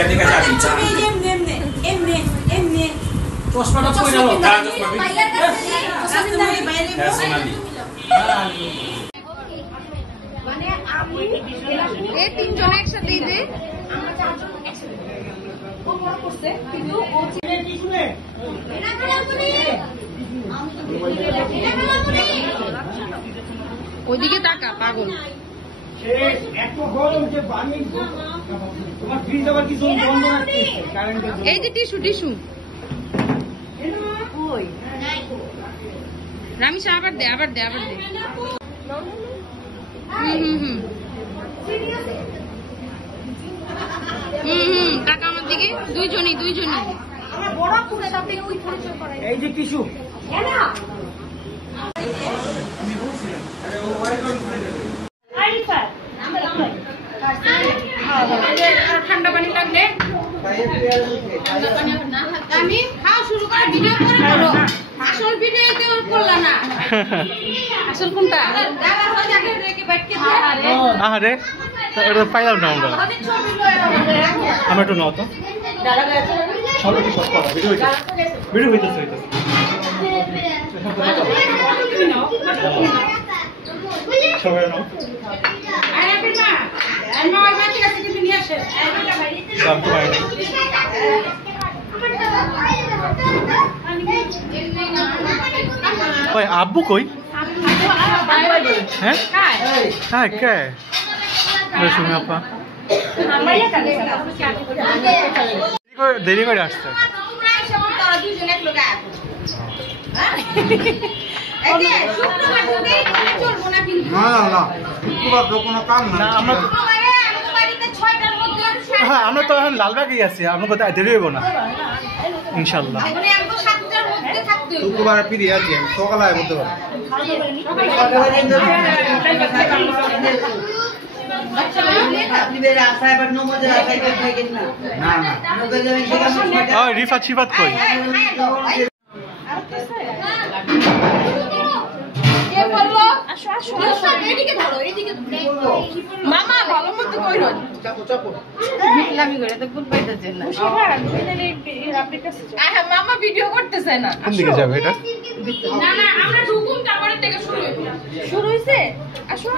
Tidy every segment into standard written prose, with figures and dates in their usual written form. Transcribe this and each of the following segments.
এখানে কাছে আসি এমনি চশমাটা কই গেল সোনালি মানে আমি এই তিনজন একসাথে যে আমরা চারজন একসাথে ও বড় করছে কিন্তু ও শুনে এটা খেলা করি আমি তো এটা খেলা করি ওইদিকে তাকা পাগল এত গরম যে পানি তোমার ফ্রিজ আবার কিছু বন্ধ রাখতেছে কারেন্টের জন্য এই যে টিস্যু ওই রামিশা আবার দে টাকা আমার দিকে দুইজনই আমরা বড় করে সাথে ওই পরিচয় করাই এই যে টিস্যু ঠান্ডা পানি লাগলে আমি খাওয়া শুরু করে ভিডিও করে করো আসল ভিডিও কেউ করলা না আসল কোনটা আরে এটা পাইলাম না আমরা একটু নাও তো সব একটু সব করা ভিডিও হইতেছে সবাই নাও আব্বু কই হ্যাঁ হ্যাঁ কে শুনে আপা দেরি করে আসছে আমরা তো এখন লালবাগে আছি আমরা কোথায় দেরি হইব না ইনশাল্লাহ শুক্রবার ফিরে আছি সকালে বলতে পারি রিফাত শিফাত কই মামা ভালো মতো কইল আমি করে তো কোন পাইতেছেন না মামা ভিডিও করতেছে না কোন দিকে যাবে এটা না আমরা ঢুকুম তারপরে থেকে শুরু হইছে আসো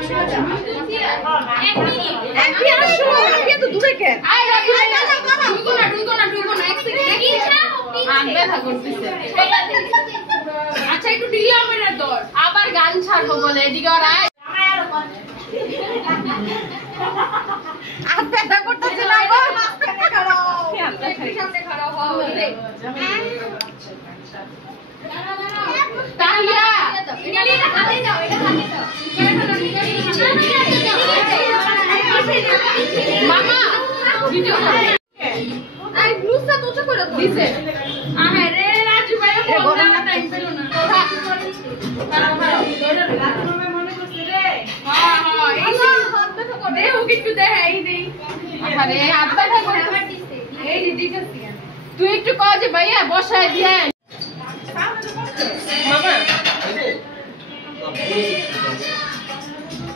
এক মিনিট আসো আপনি তো দূরে কেন আয় ঢুকো না এক সেকেন্ড আর ব্যথা করতেছে আচ্ছা একটু ঢিলা মেরে দর আবার গান ছাড়বো বলে এদিকে আর আয় আর ব্যথা করতেছে না গো সামনে খাড়া হও তাহিয়া এটা হাতে দাও মামা ভিডিও আই ব্লুটা তো করে দিছে আরে রাজু ভাই ফোন না টাইম পেল না মনে করছে রে হ্যাঁ এই হাত ব্যথা করে দে ও কিছু দে এই দেই আরে হাত ব্যথা করে আমার দিছে এই দিতেছি তুই একটু কও যে ভাইয়া বসায় দিয়ে মামা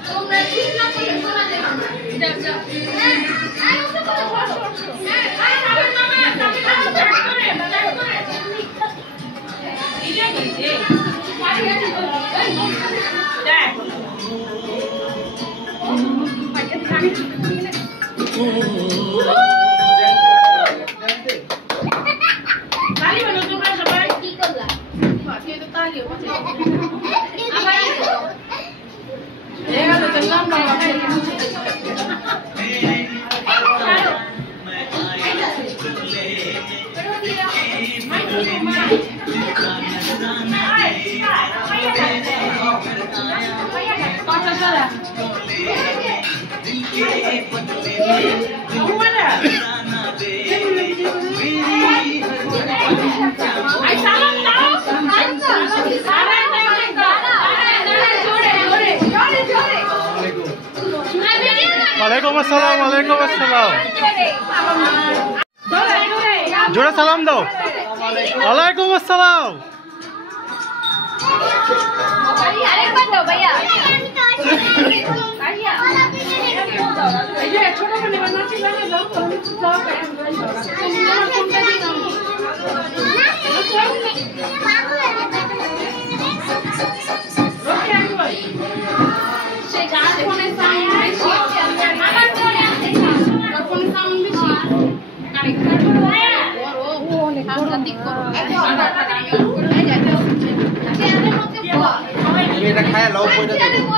তোমরা ঠিক না করলে শোনা যাবে না যা হ্যাঁ আই ওটা করে হ্যাঁ আই মামা তুমি করে এটা কইছে পারি আছে দেখ পাকে থাকি তালি বলো তোমরা সবাই কি করলা পাকে তো তালি হচ্ছে আবার এরা তো লম্বা वालेकुम अस्सलाम जोड़ा सलाम दो वालेकुम अस्सलाम তুমি এটা খায় লও কইটা দেবো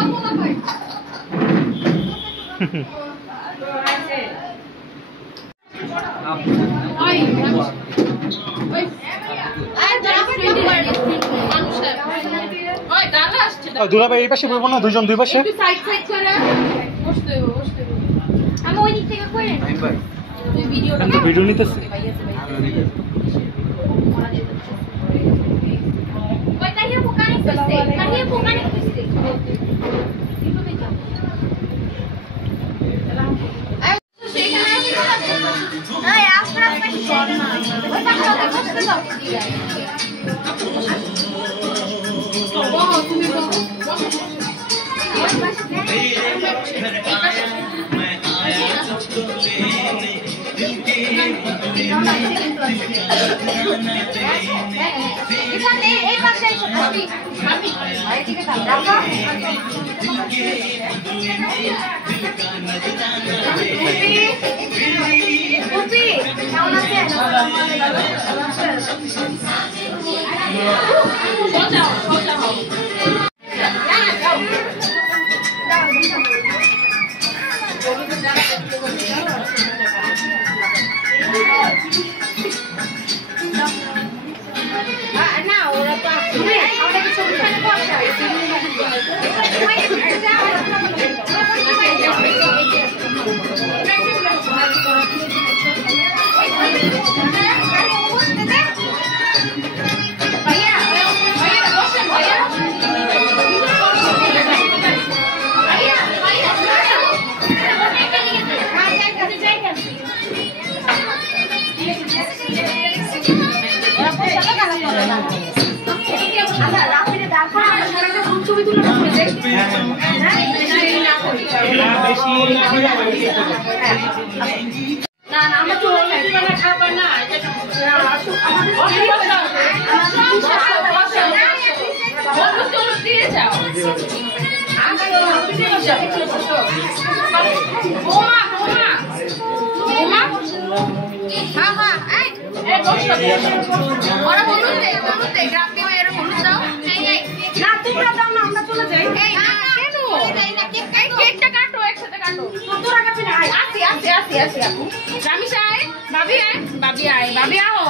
দুলাভাই এই পাশে বলবো না দুইজন দুই পাশে আমি ওই দিক থেকে করে তুই ভিডিওটা আমি তো ভিডিও নিতেছি ওই তাহিয়া পোকানি কইছে তাহিয়া পোকানি কইছে এই আস্তে আস্তে চল না ওই পাশে বসতে যাও তুমি ওই পাশে এখানে এই পাশে এসো ভাবি ভাবি এইদিকে দাও পুপি কেমন আছেন সোজাও সোজাও না ওরা তো আসবে আমরা কি ছবি খানে বসাই ভাইয়া ভাইয়া বসেন ভাইয়া না না আমরা তো খাবার না দিয়ে যাও বোমা বোমা বোমা হ্যাঁ হ্যাঁ ওরা হলুদ দে গ্রাম দিয়ে এরা হলুদ দাও না তোমরা দাও না আমরা চলে যাই কেন কেকটা কাটো একসাথে কাটো তোরা কাছে না আসি আসি আসি আসি আপু রামিশা আয় ভাবি আয় ভাবি আও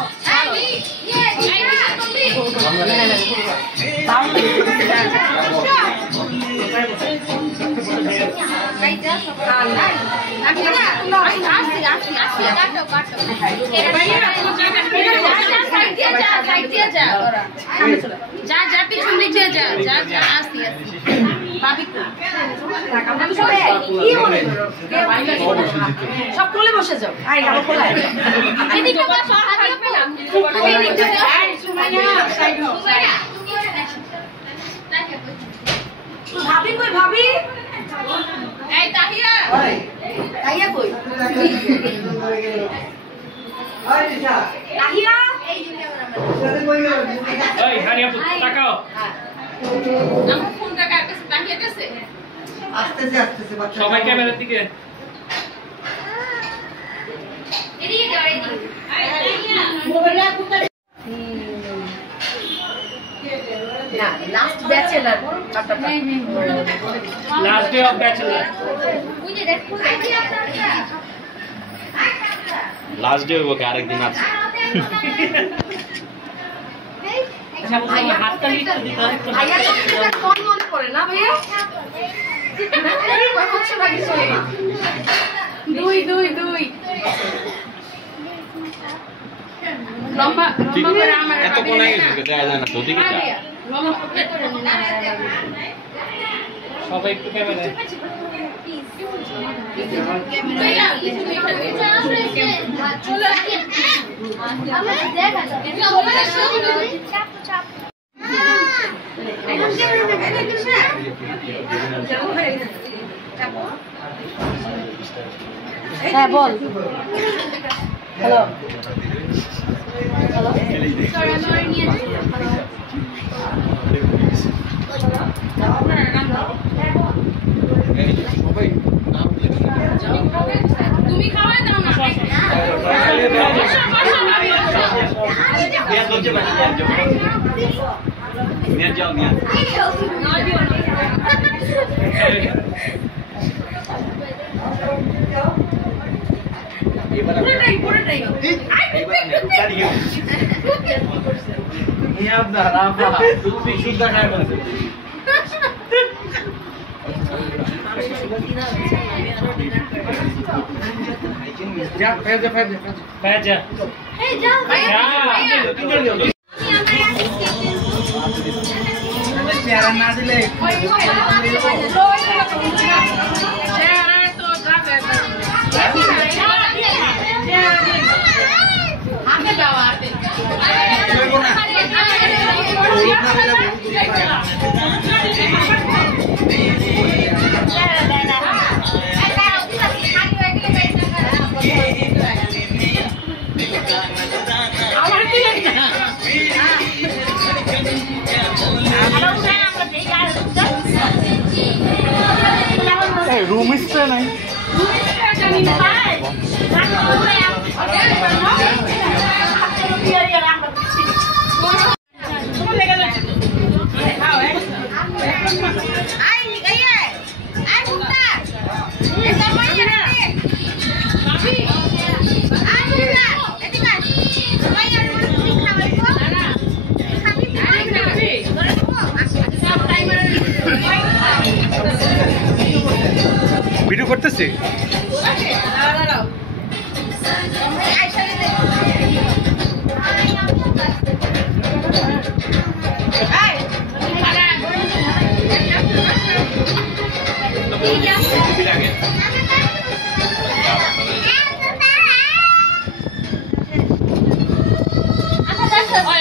যা যা পিছন দিক দিয়ে যা যা যা আসি আসি সব কোলে বসে যাও ভাবি কই ভাবি এই তাহিয়া তাহিয়া কই তাহিয়া এই হারিয়া তাকাও আমার ফোনটা কার কাছে তাহিয়া কাছে আস্তে বাচ্চা সবাই ক্যামেরার দিকে এদিকে যাও এদিকে তাহিয়া মোবাইলটা কোথায় না last bachelor last day of bachelor বুঝে দেখো তাহিয়া লাস্ট ডে হইব আরেকদিন আছে ভাইয়া তো ফোন মনে করে না ভাইয়া দুই লম্বা করে আমার এত কোন গেছে দেখা যায় না তো দিকে যা লম্বা করে না সবাই একটু ক্যামেরায় হ্যাঁ বল হ্যালো তুমি খাওয়াই দাও না নিয়ে যাও নিয়ে बैठ जा চেহারা না দিলে রুম স্প্রে নাই ভিডিও করতেছি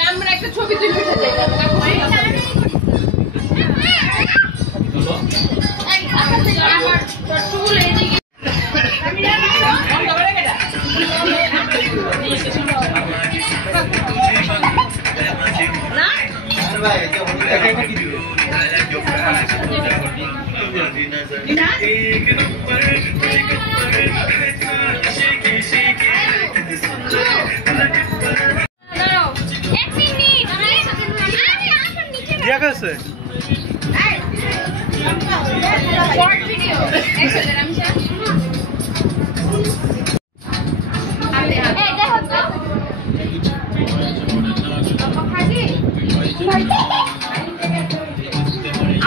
আমরা একটা ছবি তুলে উঠে যাই আমার চুল এদিকে দিয়া গেছে শর্ট ভিডিও এক্সেলেন্ট আমি চাই এই দেখো তো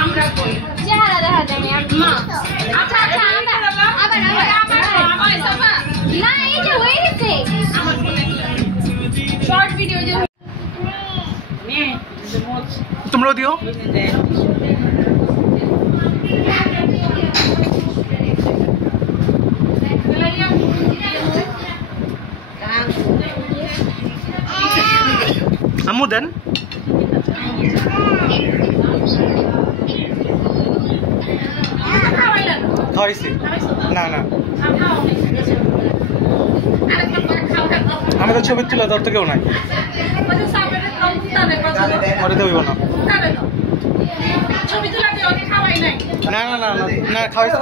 আমরা কই চেহারা দেখা যাবে মা আচ্ছা আচ্ছা আবার ওই সাফা না এই যে হয়ে গেছে আমার ফোনে শর্ট ভিডিও যে তোমরাও দিও আম্মু দেন খাওয়াইছি না না আমি তো ছবি তুলে ধর তো কেউ নাই ওরে দেব না ছবি তোলা দিয়ে ওকে খাওয়াই নাই না না না না খাওয়াইছি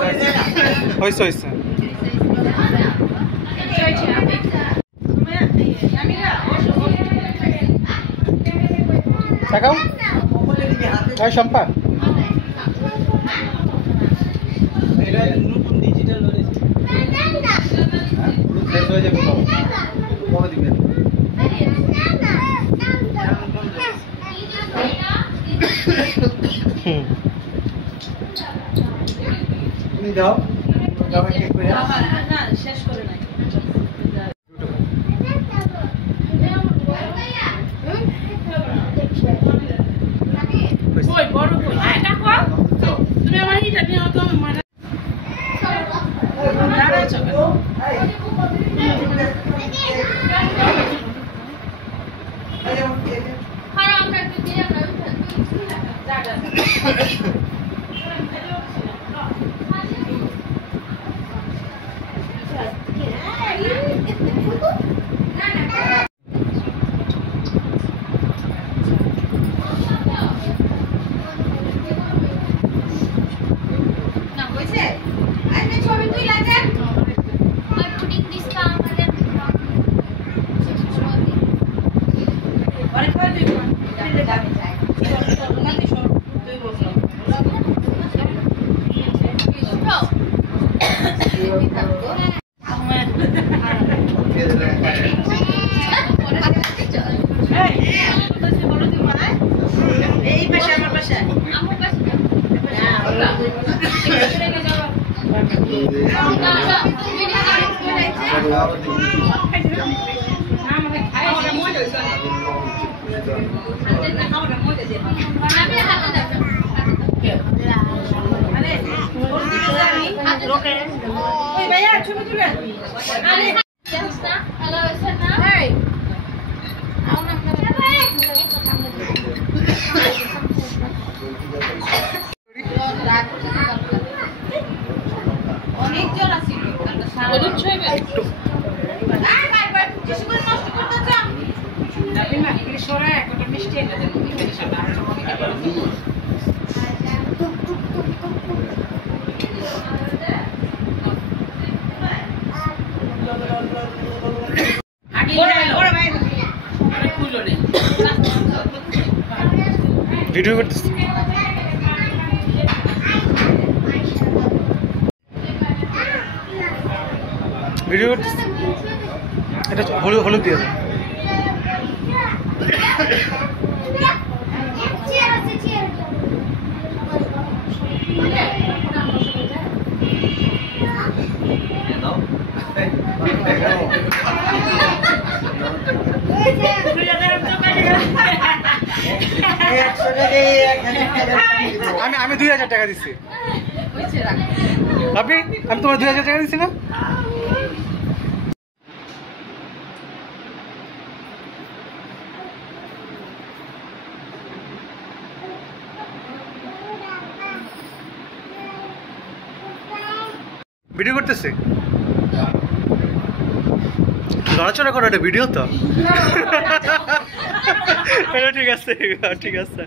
হয়েছে হয়েছে তাকাও এই শম্পা এটা নতুন ডিজিটাল হয়েছে শেষ হয়ে যাবে কবে দিবেন তুমি দাও দাও ঠিক করে না শেষ করে নাই কই বড় কই এটা কো তুমি আমার হিটা নিয়ে তো মানে দাঁড়াও চলো হারাম করতে দিয়ে না দাঁড়া ভিডিও করতেছি ভিডিও করতেছি এটা হলুদ হলুদ দিয়ে দাও আমি 2000 টাকা দিচ্ছি আপনি আমি তোমার 2000 টাকা দিচ্ছি না ভিডিও করতেছে নড়াচড়া করো এটা ভিডিও তো এটা ঠিক আছে ঠিক আছে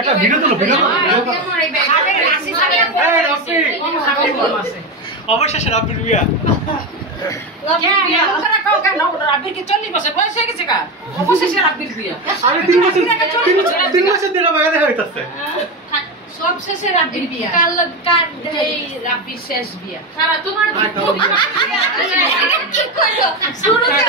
একটা ভিডিও তোলো অবশেষে রাব্বির বিয়া রাব্বির কি 40 বছর বয়স হয়ে গেছে কা অবশেষে রাব্বির বিয়া আমি 3 বছর দিন বাগা দেখা হইতাছে সব শেষে রাব্বির বিয়া কাল এই রাব্বির শেষ বিয়া সারা তোমার কি কইলো শুরুতে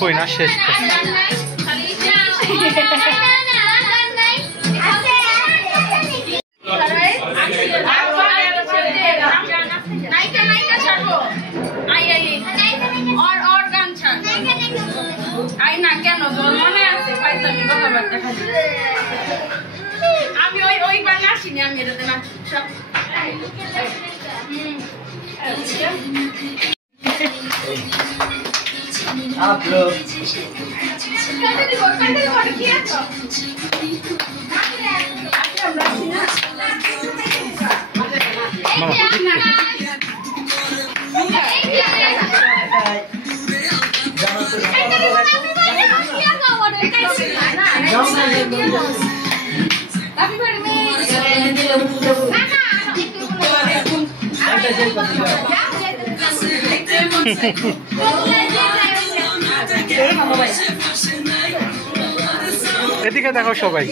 কই না শেষ আমি ওই বাংলা আসিনি আমি এটাতে না সব आप लोग এদিকে দেখো সবাই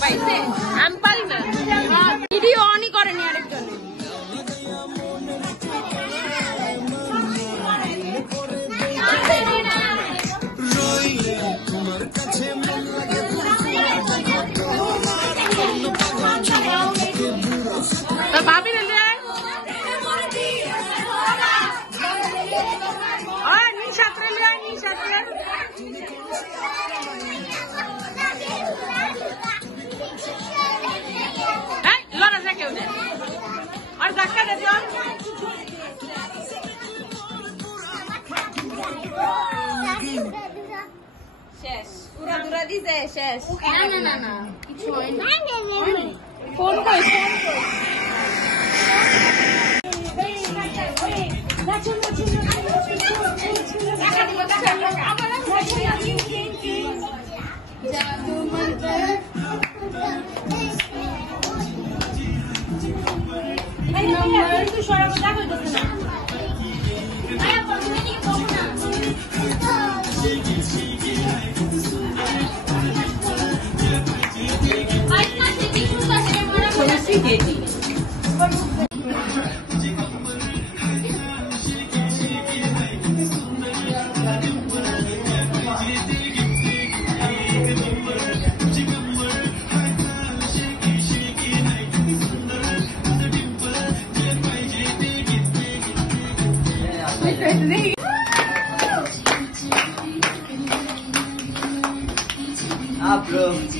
পাইছে আমি পারি না ভিডিও অনই করেনি আরেকজন ভাবি না और धक्का दे दियो শেষ পুরা দুরা দিছে শেষ না না কিছু হয় না ফোন কই आप लोग